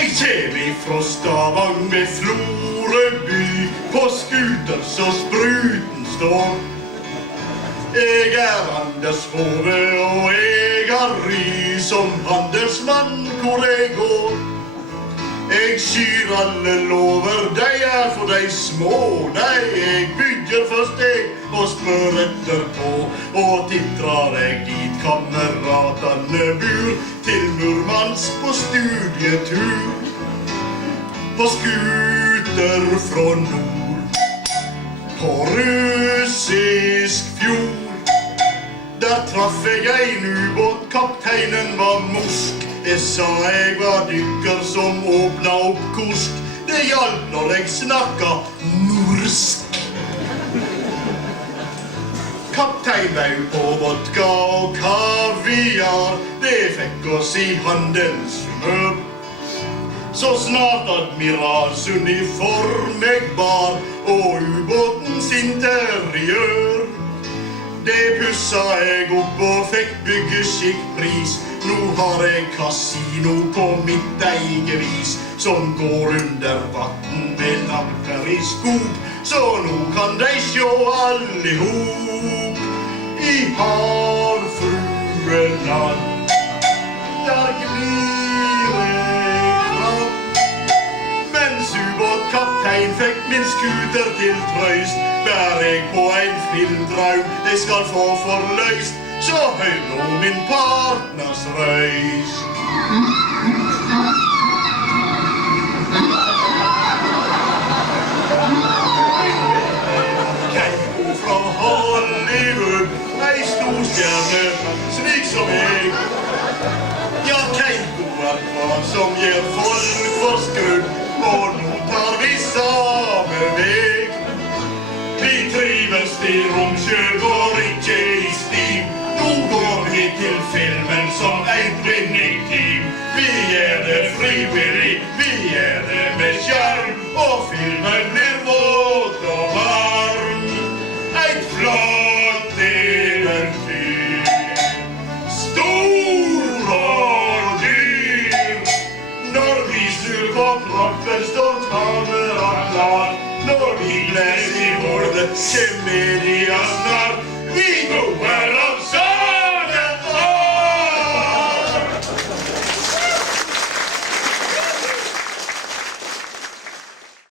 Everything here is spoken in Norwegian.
Jeg kjem ifra Stavang med Floreby, på skuter så spruten står. Jeg Anders Hove, og jeg har ry som handelsmann hvor jeg går. Jeg skyr alle lover, de for de små. Nei, jeg bygger først jeg og spør etterpå. Og tittrar jeg dit kameratene bur, til Murmansk på studietur. På skuter fra nord, på russisk fjord. Der traff jeg en ubåt, kapteinen var morsk. Det sa jeg var dykker som åpna opp korsk. Det hjalp når jeg snakka norsk. Kaptein bau på vodka og kaviar, det fikk oss i handelshumør. Så snart admiralsuniform jeg bar, og ubåtens interiør. Det pussa jeg opp og fikk byggeskikkpris. Nå har jeg kasino på mitt eget vis, som går under vatten med lamperiskop. Så nå kan de sjå allihop i havfrueland. Der glir jeg fram, mens ubåtkaptein fikk min skuter til trøyst. Bær jeg på en filmdraum jeg skal få forløst, så høy nå min partners røyst. Keiko fra Hollywood, ei storstjerne slik som jeg. Ja, Keiko hva som gjør folk forskrudd, og nå tar vi samme veg. Vi trives i romsjø, går ikke i stim. Nå går vi til filmen som et vinning-team. Vi det frivillig, vi det med skjerm, og filmen blir våt og varm. Et flott eventyr, stor og dyr. Når vi snur på kroppen, står kamera klar. Når vi leser i hodet, kjem media snart. Vi går her